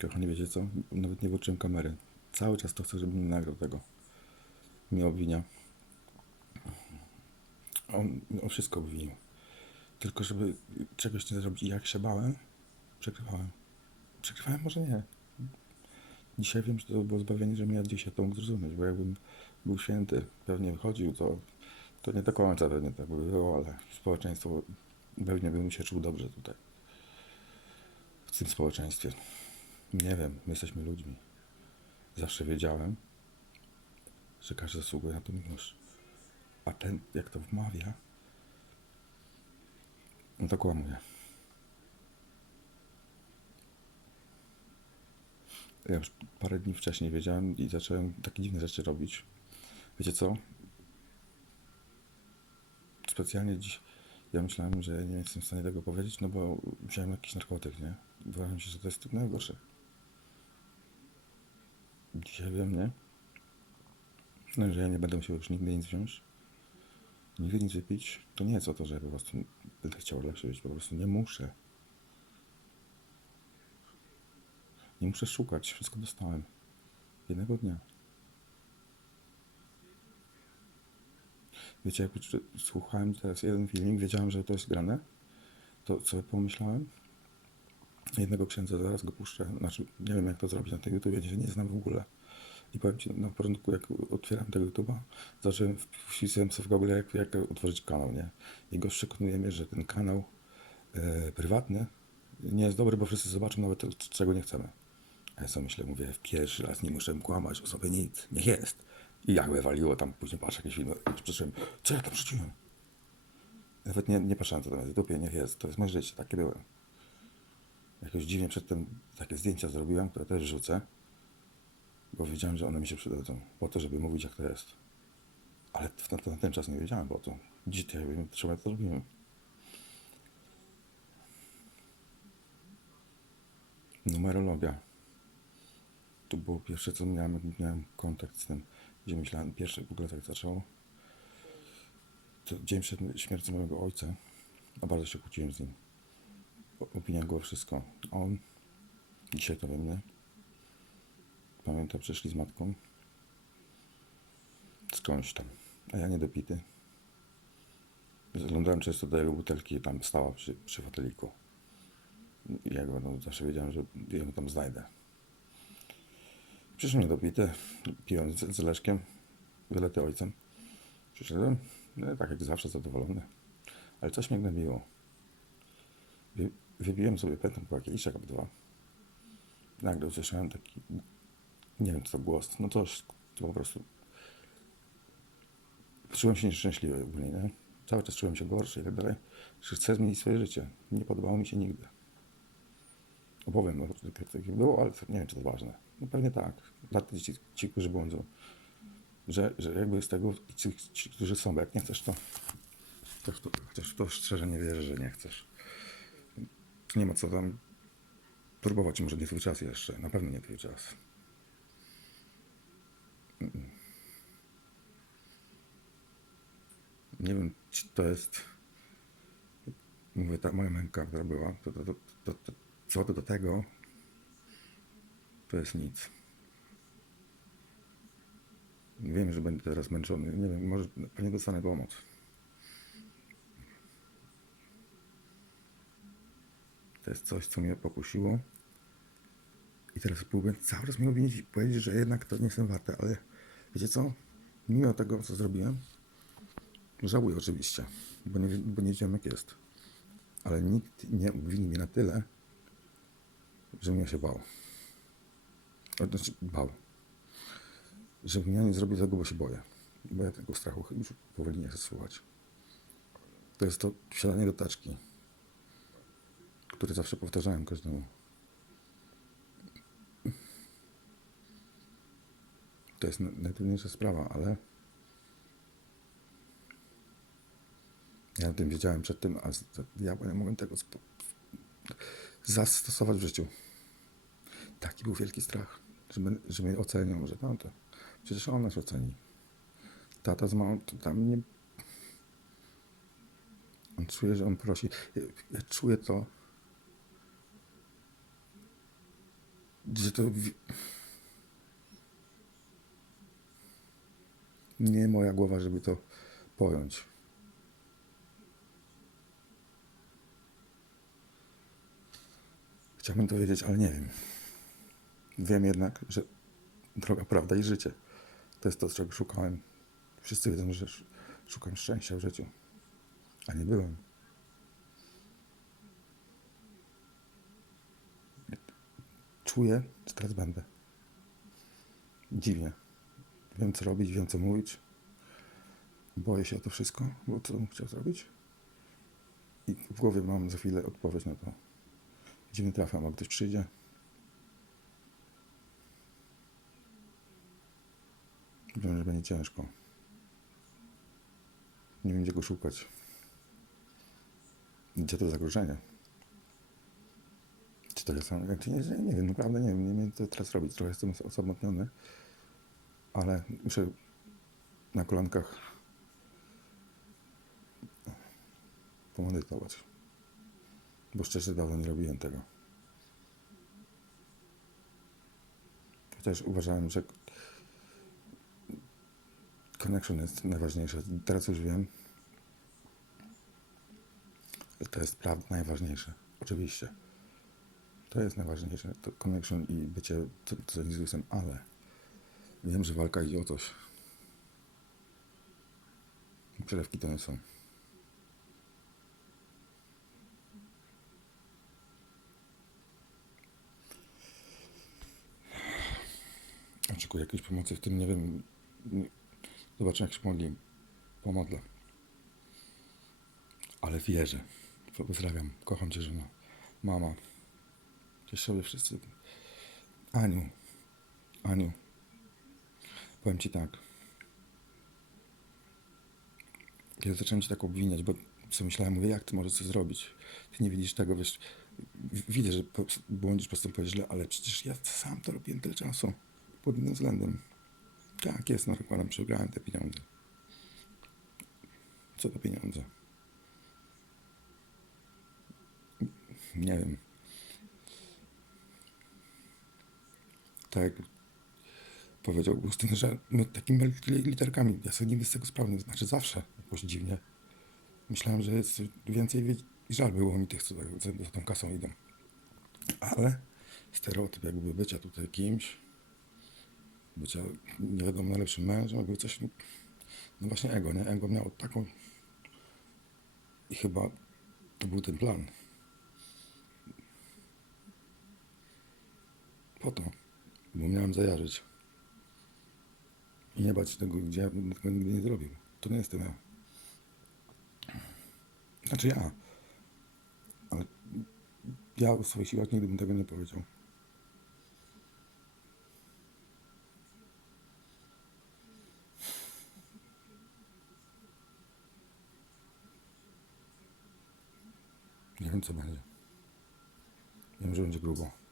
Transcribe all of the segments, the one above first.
Kochani, wiecie co? Nawet nie włączyłem kamery. Cały czas to chcę, żeby nie nagrał tego. Mnie obwinia. On, on wszystko obwinił. Tylko żeby czegoś nie zrobić. I jak się bałem, przegrywałem. Przegrywałem może nie. Dzisiaj wiem, że to było zbawienie, że mnie dzisiaj to mógł zrozumieć, bo jakbym był święty, pewnie wychodził, to, to nie do końca pewnie tak by było, ale społeczeństwo pewnie bym się czuł dobrze tutaj. W tym społeczeństwie. Nie wiem, my jesteśmy ludźmi. Zawsze wiedziałem, że każdy zasługuje na to miłość. A ten, jak to wmawia, no to kłamuje. Ja już parę dni wcześniej wiedziałem i zacząłem takie dziwne rzeczy robić. Wiecie co? Specjalnie dziś ja myślałem, że nie jestem w stanie tego powiedzieć, no bo wziąłem jakiś narkotyk, nie? Bałem się, że to jest najgorsze. Dzisiaj wiem, nie? No, że ja nie będę musiał już nigdy nic wziąć. Nigdy nic wypić. To nie jest o to, że po prostu będę chciał lepsze żyć. Po prostu nie muszę. Nie muszę szukać. Wszystko dostałem. Jednego dnia. Wiecie, jak słuchałem teraz jeden filmik, wiedziałem, że to jest grane, to sobie pomyślałem, jednego księdza, zaraz go puszczę, znaczy nie wiem jak to zrobić na tej YouTube, nie, nie znam w ogóle. I powiem Ci, na początku jak otwieram tego YouTube'a, zacząłem, wpisałem sobie w Google jak, jak otworzyć kanał, nie? I go przekonuje mnie, że ten kanał e, prywatny nie jest dobry, bo wszyscy zobaczą nawet to, czego nie chcemy. A ja sobie myślę, mówię, w pierwszy raz nie muszę kłamać o sobie nic, niech jest. I jak wywaliło tam, później patrzę jakieś filmy, przyszedłem, co ja tam rzuciłem? Nawet nie, nie patrzyłem, co tam jest dupie, niech jest, to jest moje życie, takie byłem. Jakoś dziwnie przedtem takie zdjęcia zrobiłem, które też rzucę, bo wiedziałem, że one mi się przydadzą, po to, żeby mówić, jak to jest. Ale w ten, na ten czas nie wiedziałem. Dziś to ja wiem, trzeba to zrobiłem. Numerologia. To było pierwsze, co miałem, jak miałem kontakt z tym, gdzie myślałem, pierwsze w ogóle tak zaczęło. To dzień przed śmiercią mojego ojca, a bardzo się kłóciłem z nim. O- Opiniam go o wszystko. On, dzisiaj to we mnie, pamiętam, przyszli z matką, skądś tam, a ja niedopity. Zaglądałem często do jego butelki, tam stała przy, przy foteliku. I jak będą, zawsze wiedziałem, że ją tam znajdę. Przyszedłem niedopity, piłem z, z Leszkiem, wylety ojcem. Przyszedłem, no, tak jak zawsze zadowolony. Ale coś mnie gnębiło. Wy, wybiłem sobie pętą po kieliszek albo dwa. Nagle usłyszałem taki, nie wiem co to głos, no coś, to po prostu... Czułem się nieszczęśliwy ogólnie, nie? Cały czas czułem się gorszy i tak dalej. Że chcę zmienić swoje życie. Nie podobało mi się nigdy. Opowiem, no, takie było, ale nie wiem, czy to ważne. No pewnie tak. Dla tych ci, którzy błądzą. Że, że jakby z tego ci, ci, którzy są, bo jak nie chcesz, to, to, to chociaż to szczerze nie wierzę, że nie chcesz. Nie ma co tam próbować, może nie twój czas jeszcze. Na pewno nie twój czas. Nie wiem, czy to jest... Mówię, ta moja męka, która była, to, to, to, to, to co do tego, to jest nic. Wiem, że będę teraz męczony. Nie wiem, może pewnie dostanę pomoc. To jest coś, co mnie pokusiło. I teraz próbuję cały czas mi obwinić i powiedzieć, że jednak to nie jestem warte, ale wiecie co? Mimo tego, co zrobiłem, żałuję oczywiście, bo nie, bo nie wiedziałem, jak jest. Ale nikt nie obwinił mnie na tyle, żebym ja się bał. O, Znaczy, bał. Żebym ja nie zrobił tego, bo się boję. Bo ja tego strachu już powoli nie chcę słuchać. To jest to wsiadanie do taczki, które zawsze powtarzałem każdemu. To jest na- najtrudniejsza sprawa, ale ja o tym wiedziałem przed tym, a ja nie mogłem tego zastosować w życiu. Taki był wielki strach, że, my- że mnie ocenią, że no to przecież on nas oceni. Tata z mamą to tam nie... On czuje, że on prosi. Ja, ja czuję to że to nie moja głowa, żeby to pojąć. Chciałbym to wiedzieć, ale nie wiem. Wiem jednak, że droga prawda i życie to jest to, czego szukałem. Wszyscy wiedzą, że sz- szukam szczęścia w życiu, a nie byłem. Czuję, że teraz będę. Dziwnie. Wiem, co robić, wiem, co mówić. Boję się o to wszystko, bo co bym chciał zrobić? I w głowie mam za chwilę odpowiedź na to. Gdzie nie trafiam, a ktoś przyjdzie. Wiem, że będzie ciężko. Nie gdzie go szukać. Gdzie to zagrożenie? Czy to jest sam? Czy nie, nie, nie wiem, naprawdę nie wiem. Nie wiem, co teraz robić. Trochę jestem osamotniony, ale muszę na kolankach pomedytować. Bo szczerze dawno nie robiłem tego. Chociaż uważałem, że connection jest najważniejsze. Teraz już wiem, że to jest prawda najważniejsze. Oczywiście. To jest najważniejsze. To connection i bycie z Jezusem, ale wiem, że walka idzie o coś. Przelewki to nie są. Oczekuję jakiejś pomocy w tym, nie wiem. Zobaczę, jak się modli. Pomodlę. Ale wierzę. Pozdrawiam. Kocham cię, żona. Mama. Cieszowie wszyscy. Aniu. Aniu. Powiem ci tak. Kiedy zacząłem cię tak obwiniać, bo sobie myślałem, mówię, jak ty możesz coś zrobić? Ty nie widzisz tego, wiesz. Widzę, że błądzisz, postępujesz źle, ale przecież ja sam to robiłem tyle czasu. Pod innym względem. Tak, jest, no nakładam, przegrałem te pieniądze. Co to pieniądze? Nie wiem. Tak powiedział Augustyn, że my takimi li- literkami, ja sobie nigdy z tego sprawy nie znaczy zawsze jakoś dziwnie. Myślałem, że jest więcej i żal było mi tych, co za, tą kasą idą. Ale stereotyp jakby bycia tutaj kimś, bycia nie wiadomo najlepszym mężem, jakby coś, no właśnie ego, nie? Ego miało taką i chyba to był ten plan. Po to, bo miałem zajarzyć. I nie bać tego, gdzie ja tego nigdy nie zrobił. To nie jestem ja. Znaczy ja. Ale ja w swoich siłach nigdy bym tego nie powiedział. Nie wiem, co będzie. Wiem, że będzie grubo.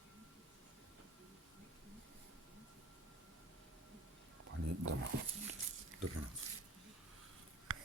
Добре. Добре.